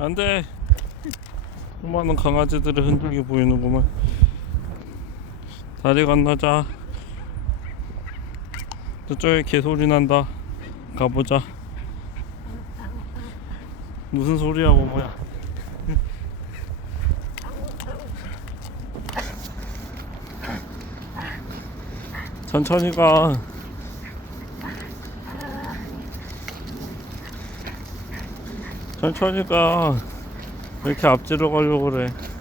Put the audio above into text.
안돼. 수많은 강아지들의 흔적이 보이는구만. 다리 건너자. 저쪽에 개소리 난다. 가보자. 무슨 소리야 모모야. 천천히 가. 천천히 가. 왜 이렇게 앞지러 가려고 그래.